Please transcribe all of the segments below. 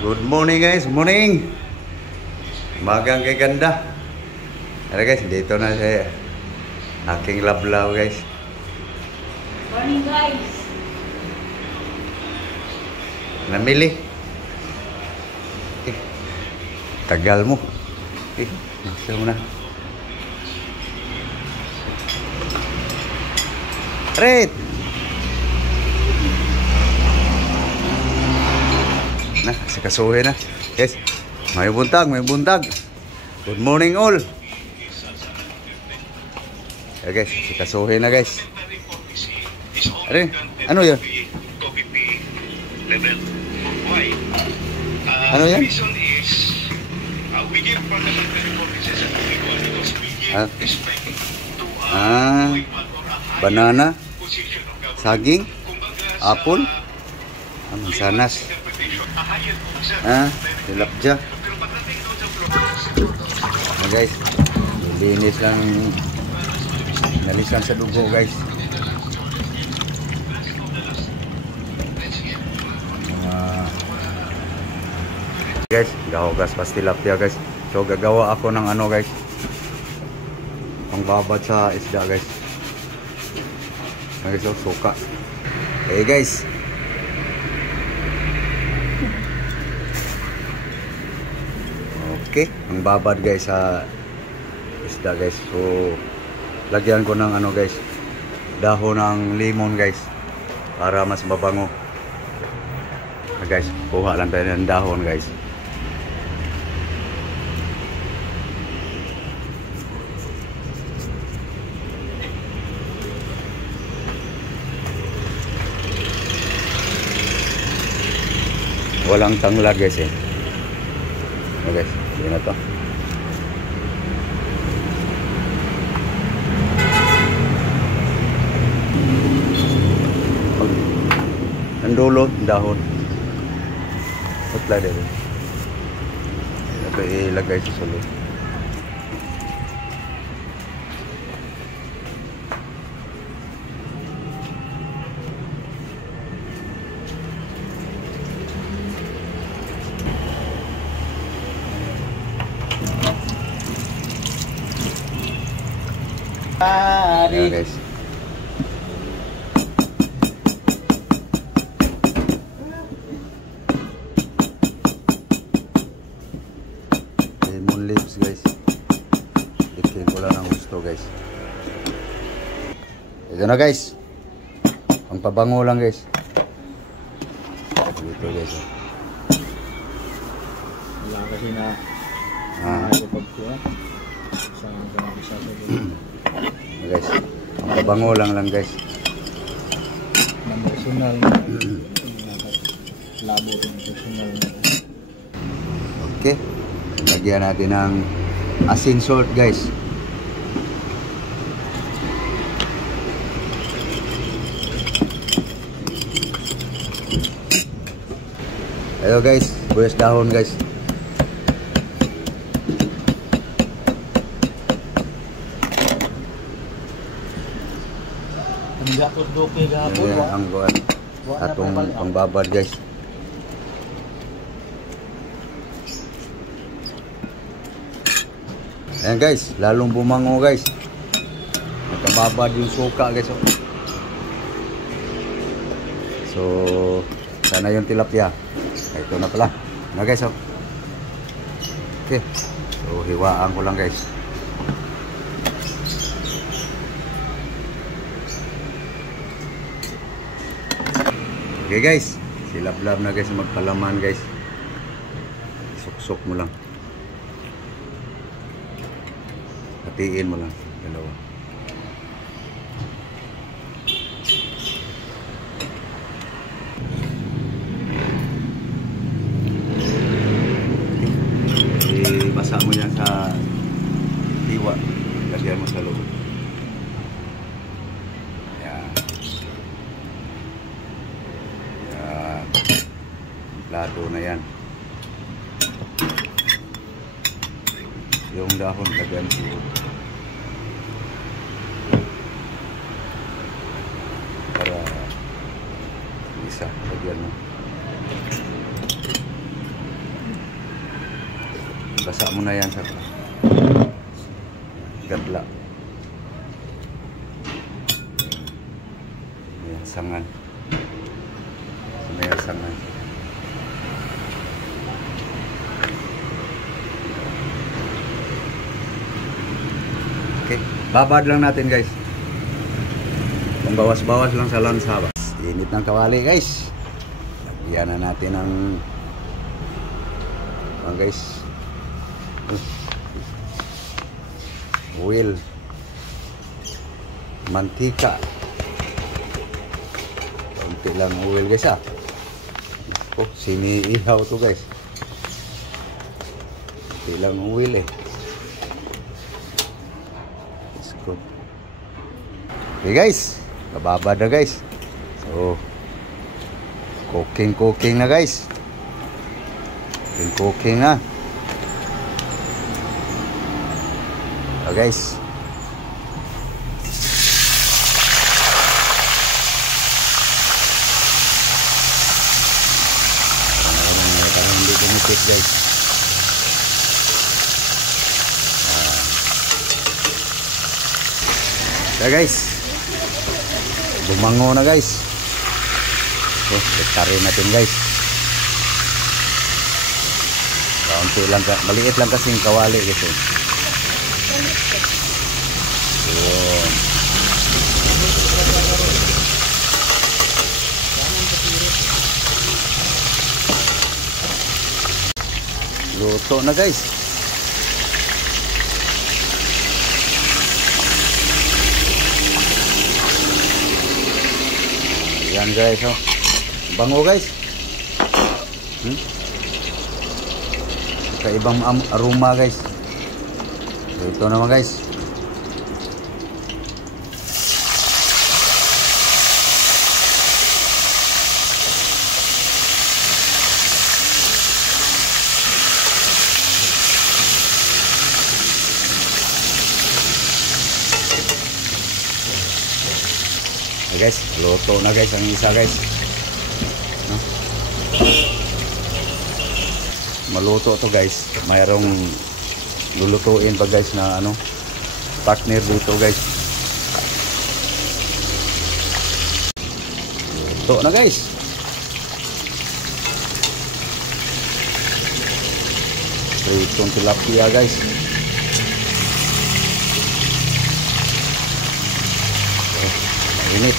Good morning guys, morning. Magang kay ganda. Tara guys, dito na sa aking lablaw guys. Morning guys. Namili. Tagal mo. Nasa mo na. Red. Nah, sikasuhin na. Guys, may buntag, may buntag. Good morning all. Okay, guys, sikasuhin na guys. Ano yan? Ano yan? Banana, saging, apple, mansanas, tilapia. Guys, linis lang, nalisan sa dugo guys. Guys, gahugas pas tilapia guys. So gagawa ako ng ano guys, pangbabad sa isda guys. Okay, so suka. Okay guys, okay, pangbabad guys sa isda guys. So lagyan ko ng ano guys, dahon ng limon guys, para mas mabango. Guys, kuha lang tayo ng dahon guys. Walang tangla guys eh. Okay guys, yun na to. Ang dulo, dahon. Putla din. Ito ilagay sa sulod. Ayan guys. Lemon leaves guys. Dikin ko lang ang gusto guys. Ito na guys. Ang pabango lang guys. Dito guys. Wala kasi na guys, ang pabango lang guys. Ng personal labo din personal. Okay, lagyan natin ng asin salt guys. Ayo guys, buhos dahon guys. Ayan ang buwan atong pangbabad guys. Ayan guys, lalong bumango guys. Nakababad yung suka guys. So sana yung tilapia. Ito na pala na guys. Okay, so hiwaan ko lang guys. Okay guys, silab-lab na guys magpalaman guys. Suksok mo lang. Hatiin mo lang dalawa. Ibasa mo yan sa hiwa. Lagyan mo sa loob. Plato na yan. Yung dahon lagyan mo. Para isa lagyan mo. Basa mo na yan sa gatla. Ayan, sangan. So, may sangan. Okay, babad lang natin guys. Kung bawas-bawas lang sa lansa. Init ng kawali guys. Lagyan na natin ng guys, oil, mantika, konti lang oil guys oh, siniihaw to guys, konti lang oil let's go. Okay guys, bababa na guys, so cooking na guys. Cooking na. Oh guys. Parang hindi dumikit guys. Guys. Bumango na guys. So, tari natin guys. Kaunti lang, maliit lang kasing kawali kasi. Yun. Luto na guys. Yan guys, oh. Bango guys. Kaibang aroma guys. So, ito naman guys. Okay guys, luto na guys ang isa guys. No? Maluto to guys, mayroong lulutuin pa guys na ano partner dito guys. Luto na guys. Pritong tilapia guys. Init.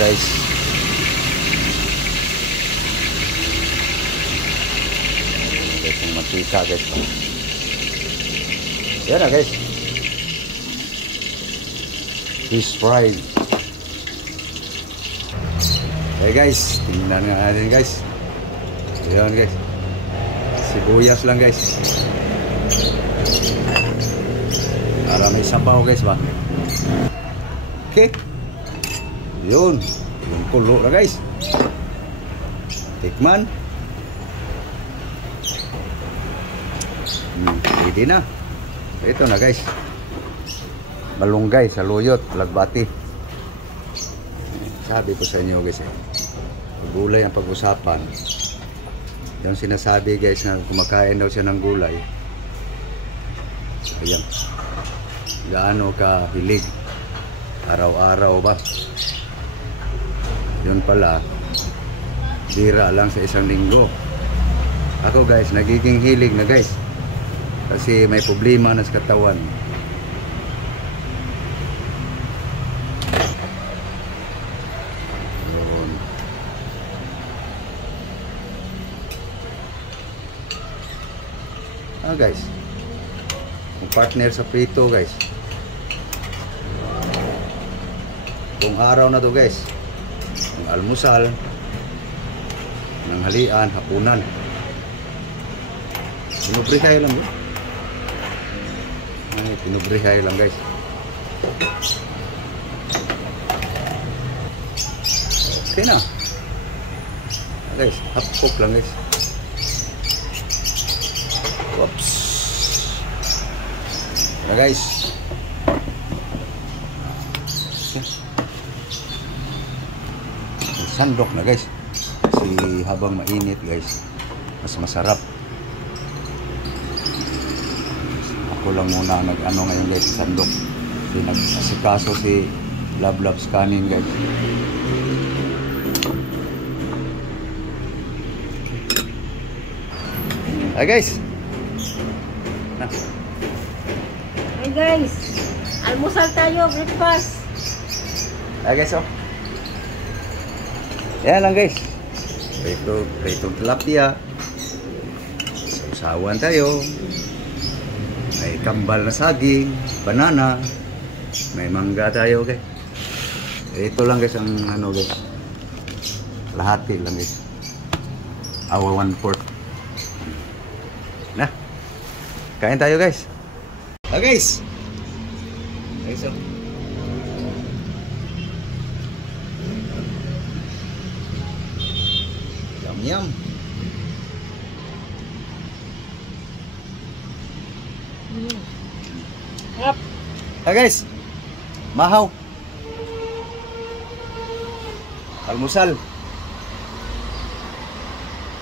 Guys, itong mantika guys. Yan na guys, fish fried. Okay guys, tingnan nga natin guys. Yan guys, sibuyas lang guys para may sabaw guys ba. Okay, yun, yung kulo na guys. Tikman. Pwede na. Ito na guys. Malunggay sa luyot, lagbati. Sabi ko sa inyo guys gulay ang pag-usapan. Yung sinasabi guys na kumakain daw siya ng gulay. Ayan. Gaano ka hilig? Araw-araw ba? Yun pala, bira lang sa isang linggo. Ako guys, nagiging hilig na guys. Kasi may problema na sa katawan. Yun. Guys, yung partner sa prito guys. Kung araw na to guys, yung almusal, ng halian, hapunan. Pinubrihay lang guys. Ay, pinubrihay lang guys. Okay na. Guys, half cook lang guys. Whoops. Na guys. sandok na guys. Kasi habang mainit guys, mas masarap. Ako lang muna nag-ano ngayon guys, sandok. Kasi nag-asikaso si Lablabs kanin guys. Hi guys. Na. Hey guys, almusal tayo, breakfast. Hi guys, oh. Yan lang guys. Pritong tilapia. Sausawan tayo. May kambal na saging, banana. May mangga tayo guys. Ito lang guys ang ano guys. Lahati lang guys. Awa 1/4. Na. Kain tayo guys. Guys. Guys, oh. Yum. Yep. Guys. Mahaw. Almusal.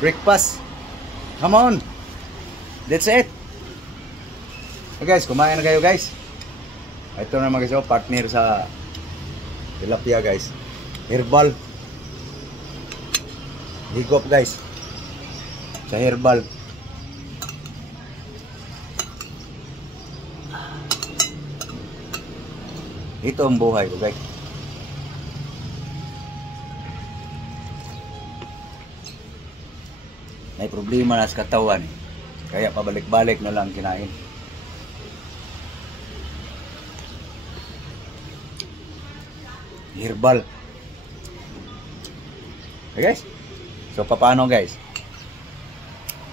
Breakfast. Come on. That's it. Guys, kumain na kayo guys. Ito naman guys, oh, partner sa tilapia guys. Herbal. Higop guys. Sa herbal. Ito ang buhay ko guys. May problema na sa katawan. Kaya pabalik-balik na lang kinain. Herbal. Okay guys. So paano guys?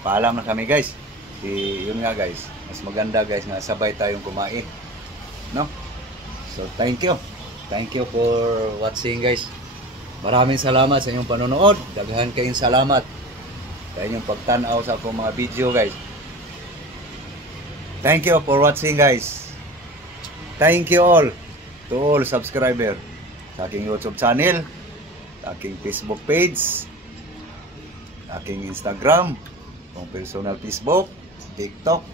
Paalam na kami guys. Yun nga guys. Mas maganda guys na sabay tayong kumain. No? So thank you. Thank you for watching guys. Maraming salamat sa inyong panonood. Daghan kayong salamat sa inyong pagtanaw sa akong mga video guys. Thank you for watching guys. Thank you all to all subscriber sa aking YouTube channel, sa aking Facebook page, aking Instagram, kung personal Facebook, TikTok.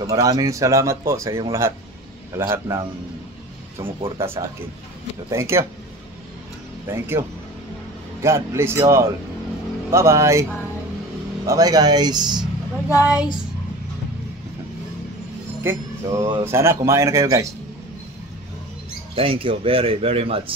So maraming salamat po sa inyong lahat, sa lahat ng sumuporta sa akin. So thank you. Thank you. God bless you all. Bye-bye. Bye-bye guys. Bye guys. Okay, so sana kumain na kayo guys. Thank you very much.